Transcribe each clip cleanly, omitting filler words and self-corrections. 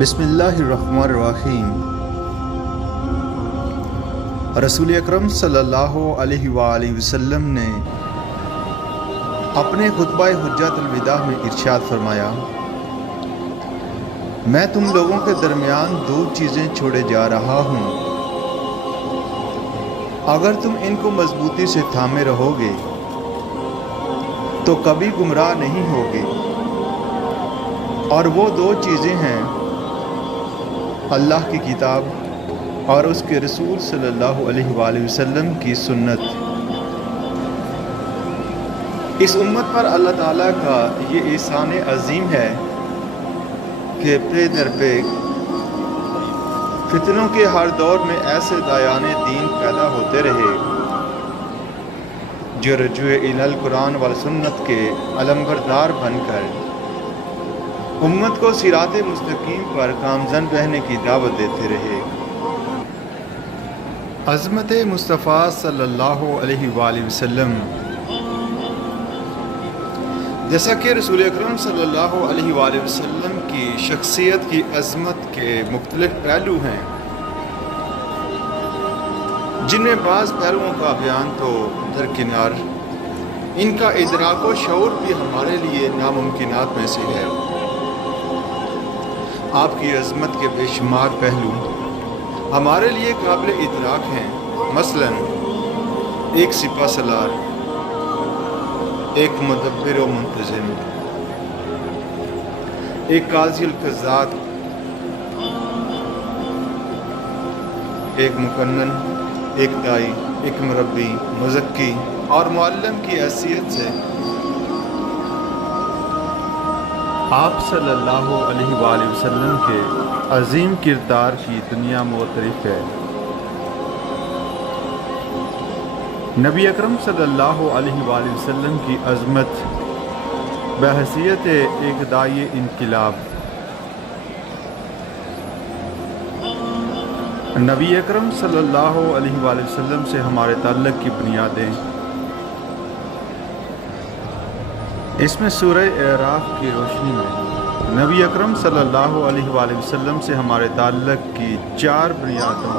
بسم اللہ الرحمن الرحیم۔ رسول اکرم صلی اللہ علیہ وآلہ وسلم نے اپنے خطبہ حجۃ الوداع میں ارشاد فرمایا، میں تم لوگوں کے درمیان دو چیزیں چھوڑے جا رہا ہوں، اگر تم ان کو مضبوطی سے تھامے رہو گے تو کبھی گمراہ نہیں ہوگے، اور وہ دو چیزیں ہیں اللہ کی کتاب اور اس کے رسول صلی اللہ علیہ وآلہ وسلم کی سنت۔ اس امت پر اللہ تعالیٰ کا یہ احسان عظیم ہے کہ پے در پے فتنوں کے ہر دور میں ایسے دایان دین پیدا ہوتے رہے جو رجوع الی القرآن والسنت کے علمبردار بن کر امت کو صراط مستقیم پر گامزن رہنے کی دعوت دیتے رہے۔ عظمت مصطفیٰ صلی اللہ علیہ وآلہ وسلم، جیسا کہ رسول اکرم صلی اللہ علیہ وآلہ وسلم کی شخصیت کی عظمت کے مختلف پہلو ہیں، جن میں بعض پہلوؤں کا بیان تو درکنار، ان کا ادراک و شعور بھی ہمارے لیے ناممکنات میں سے ہے۔ آپ کی عظمت کے بے شمار پہلو ہمارے لیے قابل ادراک ہیں، مثلاً ایک سپہ سالار، ایک مدبر و منتظم، ایک قاضی القضات، ایک مقنن، ایک دائی، ایک مربی، مزکی اور معلم کی حیثیت سے آپ صلی اللہ علیہ وآلہ وسلم کے عظیم کردار کی دنیا معترف ہے۔ نبی اکرم صلی اللہ علیہ وآلہ وسلم کی عظمت بحیثیت ایک داعی انقلاب، نبی اکرم صلی اللہ علیہ وآلہ وسلم سے ہمارے تعلق کی بنیادیں، اس میں سورہ اعراف کی روشنی میں نبی اکرم صلی اللہ علیہ وآلہ وسلم سے ہمارے تعلق کی 4 بنیادوں،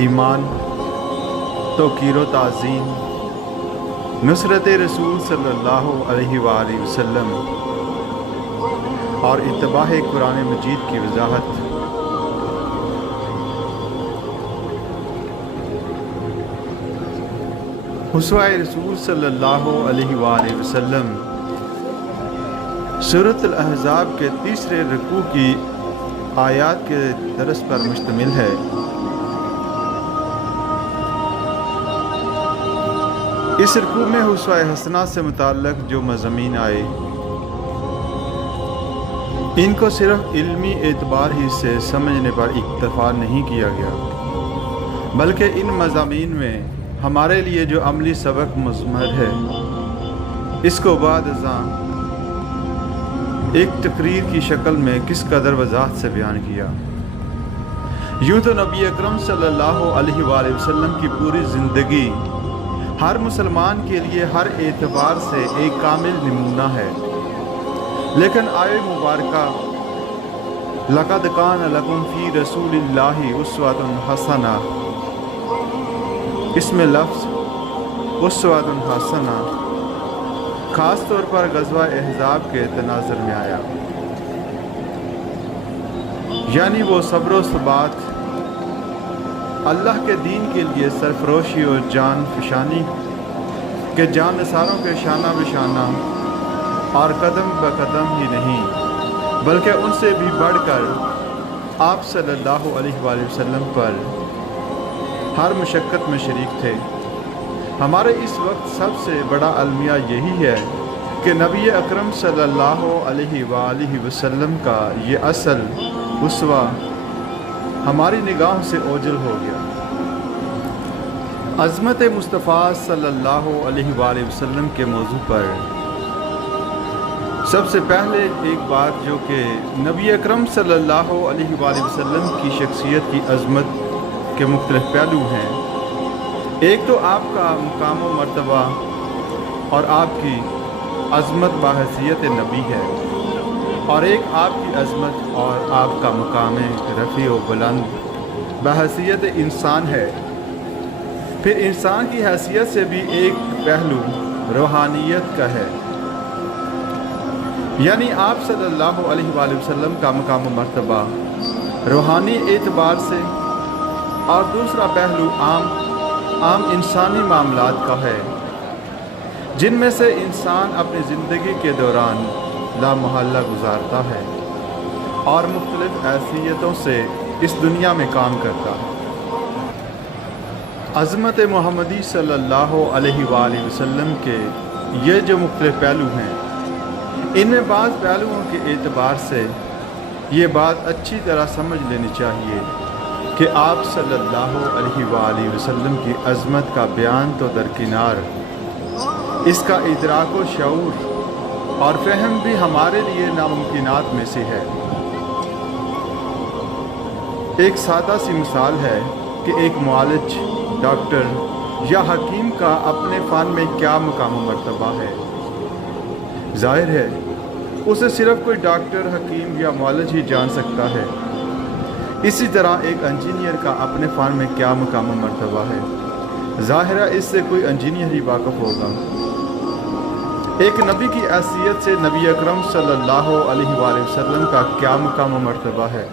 ایمان، توقیر و تعظیم، نصرت رسول صلی اللہ علیہ وآلہ وسلم اور اتباع قرآن مجید کی وضاحت۔ اسوہ رسول صلی اللہ علیہ وآلہ وسلم سورۃ الاحزاب کے 3 رکوع کی آیات کے درس پر مشتمل ہے۔ اس رکوع میں اسوہ حسنہ سے متعلق جو مضامین آئے، ان کو صرف علمی اعتبار ہی سے سمجھنے پر اکتفا نہیں کیا گیا، بلکہ ان مضامین میں ہمارے لیے جو عملی سبق مضمر ہے، اس کو بعد ازاں ایک تقریر کی شکل میں کس قدر وضاحت سے بیان کیا۔ یوں تو نبی اکرم صلی اللہ علیہ وآلہ وسلم کی پوری زندگی ہر مسلمان کے لیے ہر اعتبار سے ایک کامل نمونہ ہے، لیکن آیہ مبارکہ لَقَدْ كَانَ لَكُمْ فِي رَسُولِ اللَّهِ أُسْوَةٌ حَسَنَةٌ، اس میں لفظ اسوۃ حسنہ خاص طور پر غزوہ احزاب کے تناظر میں آیا، یعنی وہ صبر و ثبات، اللہ کے دین کے لیے سرفروشی اور جان فشانی کہ جان نثاروں کے شانہ بشانہ اور قدم بقدم ہی نہیں بلکہ ان سے بھی بڑھ کر آپ صلی اللہ علیہ وآلہ وسلم پر ہر مشقت میں شریک تھے۔ ہمارے اس وقت سب سے بڑا المیہ یہی ہے کہ نبی اکرم صلی اللہ علیہ وآلہ وسلم کا یہ اصل اسوہ ہماری نگاہوں سے اوجھل ہو گیا۔ عظمت مصطفیٰ صلی اللہ علیہ وآلہ وسلم کے موضوع پر سب سے پہلے ایک بات جو کہ نبی اکرم صلی اللہ علیہ وآلہ وسلم کی شخصیت کی عظمت کے مختلف پہلو ہیں۔ ایک تو آپ کا مقام و مرتبہ اور آپ کی عظمت بحیثیت نبی ہے، اور ایک آپ کی عظمت اور آپ کا مقام رفیع و بلند بحیثیت انسان ہے۔ پھر انسان کی حیثیت سے بھی ایک پہلو روحانیت کا ہے، یعنی آپ صلی اللہ علیہ وآلہ وسلم کا مقام و مرتبہ روحانی اعتبار سے، اور دوسرا پہلو عام انسانی معاملات کا ہے، جن میں سے انسان اپنی زندگی کے دوران لا محالہ گزارتا ہے اور مختلف حیثیتوں سے اس دنیا میں کام کرتا ہے۔ عظمت محمدی صلی اللہ علیہ وآلہ وسلم کے یہ جو مختلف پہلو ہیں، ان میں بعض پہلوؤں کے اعتبار سے یہ بات اچھی طرح سمجھ لینی چاہیے کہ آپ صلی اللہ علیہ وآلہ وسلم کی عظمت کا بیان تو درکنار، اس کا ادراک و شعور اور فہم بھی ہمارے لیے ناممکنات میں سے ہے۔ ایک سادہ سی مثال ہے کہ ایک معالج، ڈاکٹر یا حکیم کا اپنے فن میں کیا مقام و مرتبہ ہے۔ ظاہر ہے اسے صرف کوئی ڈاکٹر، حکیم یا معالج ہی جان سکتا ہے۔ اسی طرح ایک انجینئر کا اپنے فن میں کیا مقام و مرتبہ ہے، ظاہر ہے اس سے کوئی انجینئر ہی واقف ہوگا۔ ایک نبی کی حیثیت سے نبی اکرم صلی اللہ علیہ وآلہ وسلم کا کیا مقام و مرتبہ ہے،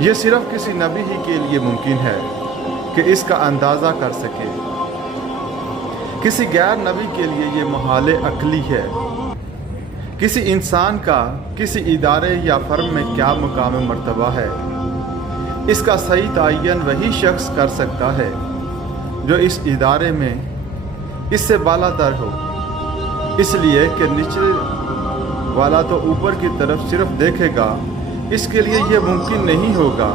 یہ صرف کسی نبی ہی کے لیے ممکن ہے کہ اس کا اندازہ کر سکے۔ کسی غیر نبی کے لیے یہ محال عقلی ہے۔ کسی انسان کا کسی ادارے یا فرم میں کیا مقام و مرتبہ ہے، اس کا صحیح تعین وہی شخص کر سکتا ہے جو اس ادارے میں اس سے بالا تر ہو، اس لیے کہ نچلے والا تو اوپر کی طرف صرف دیکھے گا۔ اس کے لیے یہ ممکن نہیں ہوگا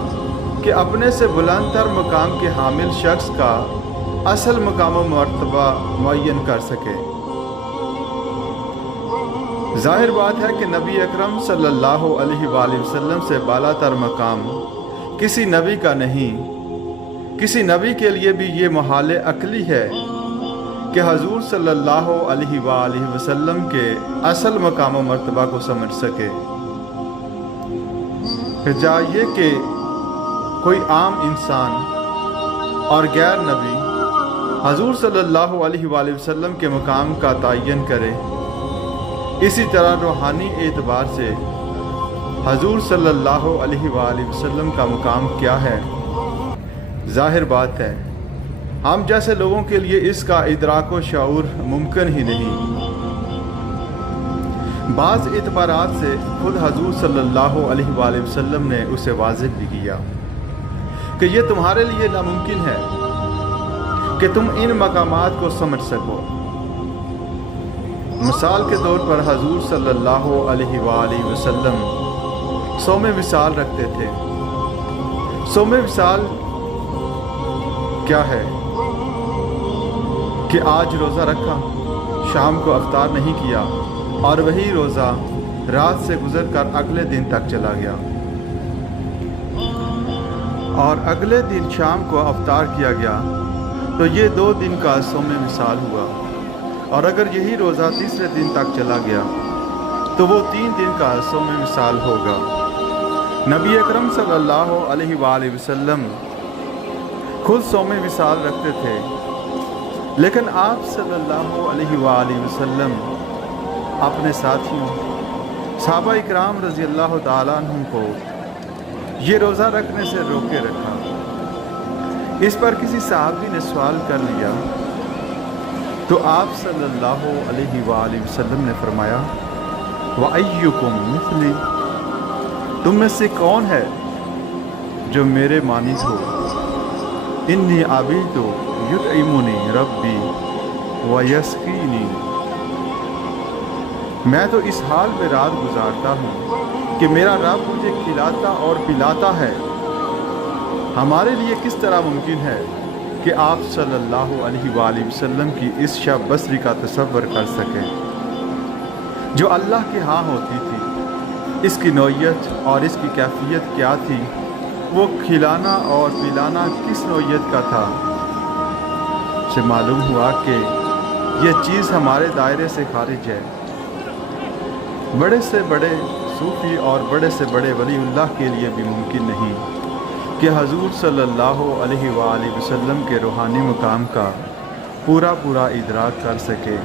کہ اپنے سے بلند تر مقام کے حامل شخص کا اصل مقام و مرتبہ معین کر سکے۔ ظاہر بات ہے کہ نبی اکرم صلی اللہ علیہ وآلہ وسلم سے بالا تر مقام کسی نبی کا نہیں۔ کسی نبی کے لیے بھی یہ محال عقلی ہے کہ حضور صلی اللہ علیہ وآلہ وسلم کے اصل مقام و مرتبہ کو سمجھ سکے۔ جائے کہ کوئی عام انسان اور غیر نبی حضور صلی اللہ علیہ وآلہ وسلم کے مقام کا تعین کرے، اسی طرح روحانی اعتبار سے حضور صلی اللہ علیہ وآلہ وسلم کا مقام کیا ہے، ظاہر بات ہے ہم جیسے لوگوں کے لیے اس کا ادراک و شعور ممکن ہی نہیں۔ بعض اعتبارات سے خود حضور صلی اللہ علیہ وآلہ وسلم نے اسے واضح بھی کیا کہ یہ تمہارے لیے ناممکن ہے کہ تم ان مقامات کو سمجھ سکو۔ مثال کے طور پر حضور صلی اللہ علیہ وآلہ وسلم صوم وصال رکھتے تھے۔ صوم وصال کیا ہے کہ آج روزہ رکھا، شام کو افطار نہیں کیا اور وہی روزہ رات سے گزر کر اگلے دن تک چلا گیا، اور اگلے دن شام کو افطار کیا گیا، تو یہ 2 دن کا صوم وصال ہوا، اور اگر یہی روزہ تیسرے دن تک چلا گیا تو وہ 3 دن کا صوم وصال ہوگا۔ نبی اکرم صلی اللہ علیہ وآلہ وسلم خود صوم وصال رکھتے تھے، لیکن آپ صلی اللہ علیہ وآلہ وسلم اپنے ساتھیوں صحابہ اکرام رضی اللہ تعالیٰ عنہ کو یہ روزہ رکھنے سے روکے رکھا۔ اس پر کسی صحابی نے سوال کر لیا تو آپ صلی اللہ علیہ وآلہ وسلم نے فرمایا، وَأَيُّكُمْ مِثْلِي، تم میں سے کون ہے جو میرے مانند ہو؟ انی عبیت یطعمنی ربی ویسقینی، میں تو اس حال میں رات گزارتا ہوں کہ میرا رب مجھے کھلاتا اور پلاتا ہے۔ ہمارے لیے کس طرح ممکن ہے کہ آپ صلی اللہ علیہ وآلہ وسلم کی اس شب بصری کا تصور کر سکیں جو اللہ کے ہاں ہوتی تھی؟ اس کی نوعیت اور اس کی کیفیت کیا تھی؟ وہ کھلانا اور پلانا کس نوعیت کا تھا؟ سے معلوم ہوا کہ یہ چیز ہمارے دائرے سے خارج ہے۔ بڑے سے بڑے صوفی اور بڑے سے بڑے ولی اللہ کے لیے بھی ممکن نہیں کہ حضور صلی اللہ علیہ وآلہ وسلم کے روحانی مقام کا پورا ادراک کر سکے۔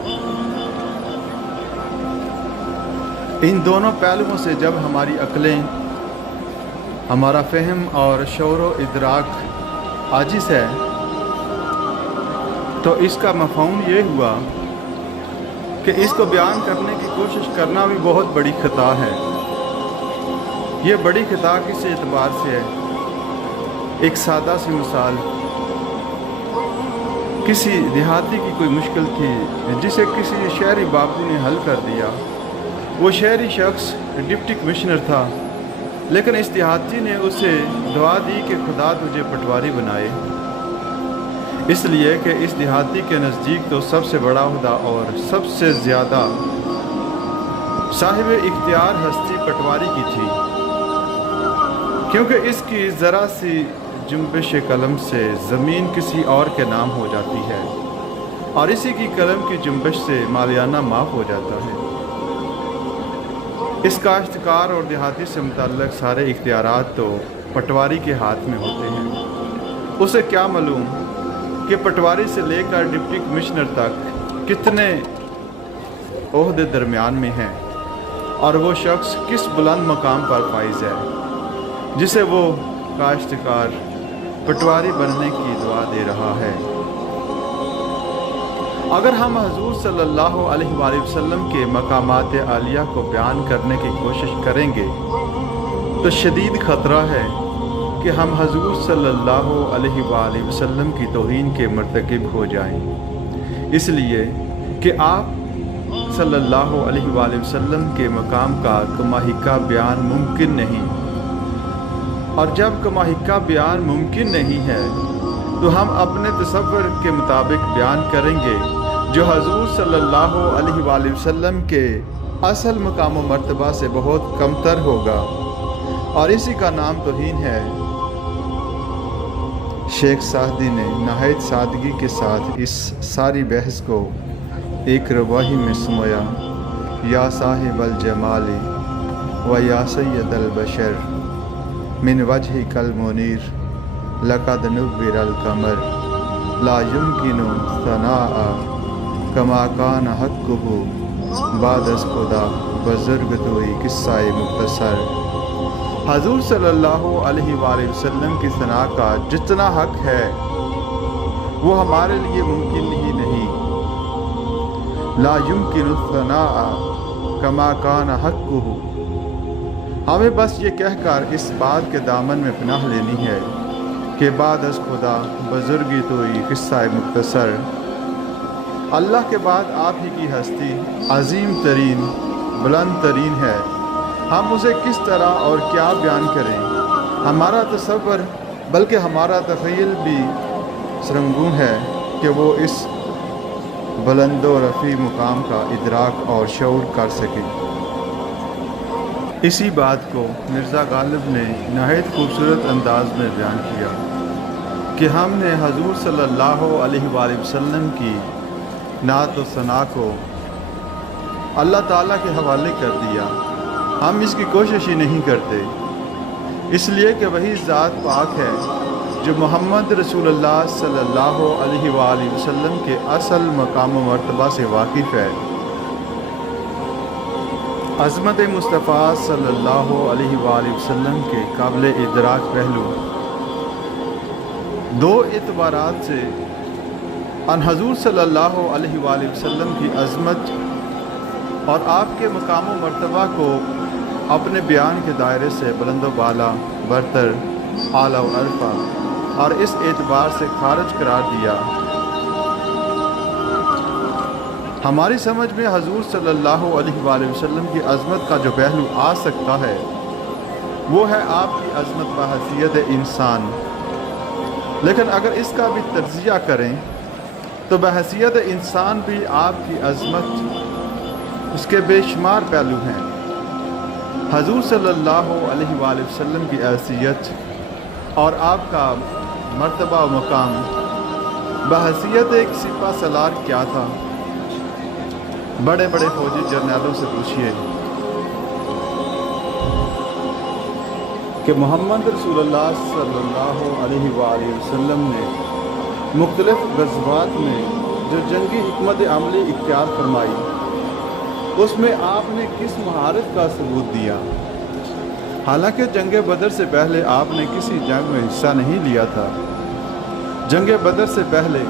ان دونوں پہلوؤں سے جب ہماری عقلیں، ہمارا فہم اور شعور و ادراک عاجز ہے تو اس کا مفہوم یہ ہوا کہ اس کو بیان کرنے کی کوشش کرنا بھی بہت بڑی خطا ہے۔ یہ بڑی خطا کس اعتبار سے ہے؟ ایک سادہ سی مثال، کسی دیہاتی کی کوئی مشکل تھی جسے کسی شہری بابو نے حل کر دیا۔ وہ شہری شخص ڈپٹی کمشنر تھا، لیکن اس دیہاتی نے اسے دعا دی کہ خدا تجھے پٹواری بنائے، اس لیے کہ اس دیہاتی کے نزدیک تو سب سے بڑا عہدہ اور سب سے زیادہ صاحب اختیار ہستی پٹواری کی تھی، کیونکہ اس کی ذرا سی جنبش قلم سے زمین کسی اور کے نام ہو جاتی ہے اور اسی کی قلم کی جنبش سے مالیانہ معاف ہو جاتا ہے۔ اس کاشتکار اور دیہاتی سے متعلق سارے اختیارات تو پٹواری کے ہاتھ میں ہوتے ہیں۔ اسے کیا معلوم کہ پٹواری سے لے کر ڈپٹی کمشنر تک کتنے عہدے درمیان میں ہیں اور وہ شخص کس بلند مقام پر فائز ہے جسے وہ کاشتکار پٹواری بننے کی دعا دے رہا ہے۔ اگر ہم حضور صلی اللہ علیہ وآلہ وسلم کے مقامات عالیہ کو بیان کرنے کی کوشش کریں گے تو شدید خطرہ ہے کہ ہم حضور صلی اللہ علیہ وآلہ وسلم کی توہین کے مرتکب ہو جائیں، اس لیے کہ آپ صلی اللہ علیہ وآلہ وسلم کے مقام کا کما حقہ بیان ممکن نہیں، اور جب کما حقہ بیان ممکن نہیں ہے تو ہم اپنے تصور کے مطابق بیان کریں گے جو حضور صلی اللہ علیہ وآلہ وسلم کے اصل مقام و مرتبہ سے بہت کمتر ہوگا، اور اسی کا نام توہین ہے۔ شیخ سعدی نے نہایت سادگی کے ساتھ اس ساری بحث کو ایک رباعی میں سمویا: یا صاحب الجمال و یا سید البشر من وجهک المنیر لقد نور القمر لا يمکن ثناء کما کان حقہ بعد از خدا بزرگ توئی قصہ مختصر۔ حضور صلی اللہ علیہ وآلہ وسلم کی ثنا کا جتنا حق ہے وہ ہمارے لیے ممکن ہی نہیں۔ لا یمکن الثناء کما کان حقہ، ہمیں بس یہ کہہ کر اس بات کے دامن میں پناہ لینی ہے کہ بعد از خدا بزرگی توئی قصہ مختصر، اللہ کے بعد آپ ہی کی ہستی عظیم ترین بلند ترین ہے، ہم اسے کس طرح اور کیا بیان کریں؟ ہمارا تصور بلکہ ہمارا تخیل بھی سرنگوں ہے کہ وہ اس بلند و رفیع مقام کا ادراک اور شعور کر سکے۔ اسی بات کو مرزا غالب نے نہایت خوبصورت انداز میں بیان کیا کہ ہم نے حضور صلی اللہ علیہ وآلہ وسلم کی نعت و ثنا کو اللہ تعالیٰ کے حوالے کر دیا، ہم اس کی کوشش ہی نہیں کرتے، اس لیے کہ وہی ذات پاک ہے جو محمد رسول اللہ صلی اللہ علیہ وآلہ وسلم کے اصل مقام و مرتبہ سے واقف ہے۔ عظمت مصطفیٰ صلی اللہ علیہ وآلہ وسلم کے قابل ادراک پہلو دو اعتبارات سے ان حضور صلی اللہ علیہ وآلہ وسلم کی عظمت اور آپ کے مقام و مرتبہ کو اپنے بیان کے دائرے سے بلند و بالا، برتر، اعلیٰ و ارفع اور اس اعتبار سے خارج قرار دیا۔ ہماری سمجھ میں حضور صلی اللہ علیہ وآلہ وسلم کی عظمت کا جو پہلو آ سکتا ہے وہ ہے آپ کی عظمت بحیثیت انسان، لیکن اگر اس کا بھی تجزیہ کریں تو بحیثیت انسان بھی آپ کی عظمت اس کے بے شمار پہلو ہیں۔ حضور صلی اللہ علیہ وآلہ وسلم کی حیثیت اور آپ کا مرتبہ و مقام بحیثیت ایک سپہ سالار کیا تھا؟ بڑے بڑے فوجی جرنیلوں سے پوچھئے، کہ محمد رسول اللہ صلی اللہ علیہ وآلہ وسلم نے مختلف غزوات میں جو جنگی حکمت عملی اختیار فرمائی، اس میں آپ نے کس مہارت کا ثبوت دیا؟ حالانکہ جنگ بدر سے پہلے آپ نے کسی جنگ میں حصہ نہیں لیا تھا۔ جنگ بدر سے پہلے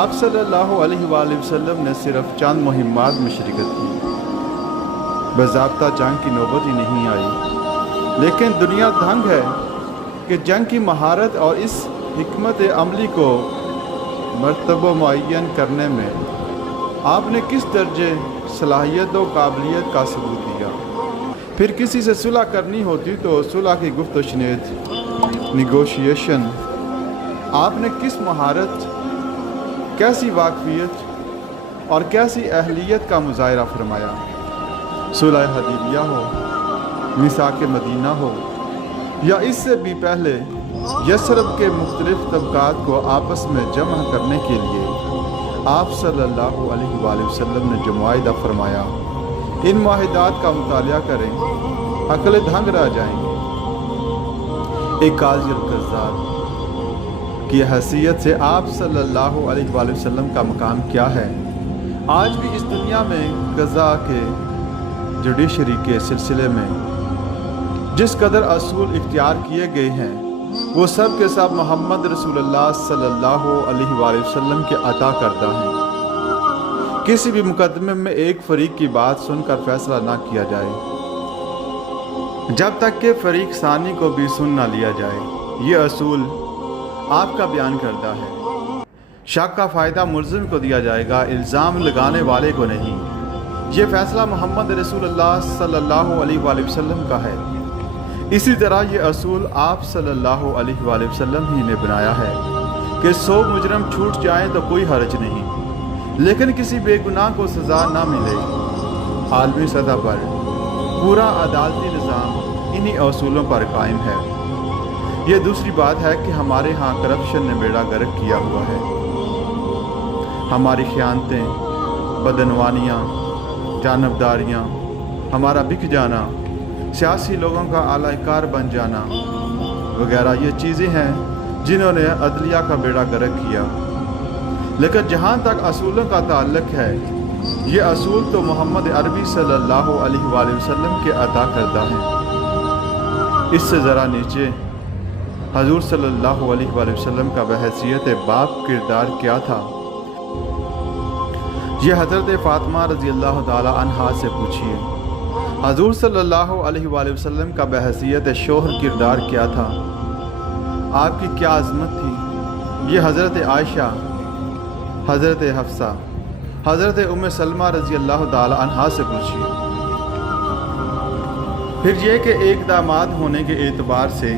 آپ صلی اللہ علیہ وآلہ وسلم نے صرف چند مہمات میں شرکت کی، باضابطہ جنگ کی نوبت ہی نہیں آئی۔ لیکن دنیا دھنگ ہے کہ جنگ کی مہارت اور اس حکمت عملی کو مرتبہ معین کرنے میں آپ نے کس درجے صلاحیت و قابلیت کا ثبوت دیا۔ پھر کسی سے صلح کرنی ہوتی تو صلح کی گفت و شنید، نیگوشیشن، آپ نے کس مہارت، کیسی واقفیت اور کیسی اہلیت کا مظاہرہ فرمایا؟ صلح حدیبیہ ہو، میثاق مدینہ ہو، یا اس سے بھی پہلے یثرب کے مختلف طبقات کو آپس میں جمع کرنے کے لیے آپ صلی اللہ علیہ وآلہ وسلم نے جو معاہدہ فرمایا، ان معاہدات کا مطالعہ کریں، عقل دھنگ رہ جائیں گے۔ ایک قاضی القضات کی حیثیت سے آپ صلی اللہ علیہ وآلہ وسلم کا مقام کیا ہے؟ آج بھی اس دنیا میں قضاء کے جوڈیشری کے سلسلے میں جس قدر اصول اختیار کیے گئے ہیں، وہ سب کے سب محمد رسول اللہ صلی اللہ علیہ وآلہ وسلم کے عطا کردہ ہیں۔ کسی بھی مقدمے میں ایک فریق کی بات سن کر فیصلہ نہ کیا جائے جب تک کہ فریق ثانی کو بھی سن نہ لیا جائے۔ یہ اصول آپ کا بیان کردہ ہے۔ شک کا فائدہ ملزم کو دیا جائے گا، الزام لگانے والے کو نہیں۔ یہ فیصلہ محمد رسول اللہ صلی اللہ علیہ وآلہ وسلم کا ہے۔ اسی طرح یہ اصول آپ صلی اللہ علیہ وآلہ وسلم ہی نے بنایا ہے کہ 100 مجرم چھوٹ جائیں تو کوئی حرج نہیں، لیکن کسی بے گناہ کو سزا نہ ملے۔ عالمی سطح پر پورا عدالتی نظام انہی اصولوں پر قائم ہے۔ یہ دوسری بات ہے کہ ہمارے ہاں کرپشن نے بیڑا غرق کیا ہوا ہے۔ ہماری خیانتیں، بدعنوانیاں، جانبداریاں، ہمارا بک جانا، سیاسی لوگوں کا اعلی کار بن جانا وغیرہ یہ چیزیں ہیں جنہوں نے عدلیہ کا بیڑا غرق کیا۔ لیکن جہاں تک اصولوں کا تعلق ہے، یہ اصول تو محمد عربی صلی اللہ علیہ وآلہ وسلم کے عطا کردہ ہیں۔ اس سے ذرا نیچے حضور صلی اللہ علیہ وآلہ وسلم کا بحیثیت باپ کردار کیا تھا، یہ حضرت فاطمہ رضی اللہ تعالی عنہا سے پوچھیے۔ حضور صلی اللہ علیہ وآلہ وسلم کا بحیثیت شوہر کردار کیا تھا، آپ کی کیا عظمت تھی، یہ حضرت عائشہ، حضرت حفصہ، حضرت ام سلمہ رضی اللہ تعالی عنہا سے پوچھیے۔ پھر یہ کہ ایک داماد ہونے کے اعتبار سے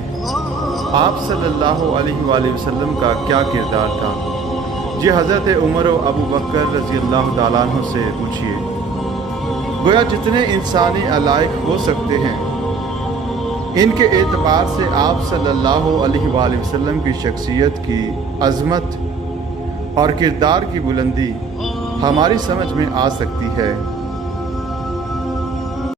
آپ صلی اللہ علیہ وآلہ وسلم کا کیا کردار تھا، یہ حضرت عمر و ابو بکر رضی اللہ تعالیٰ عنہ سے پوچھیے۔ گویا جتنے انسانی علائق ہو سکتے ہیں، ان کے اعتبار سے آپ صلی اللہ علیہ وآلہ وسلم کی شخصیت کی عظمت اور کردار کی بلندی ہماری سمجھ میں آ سکتی ہے۔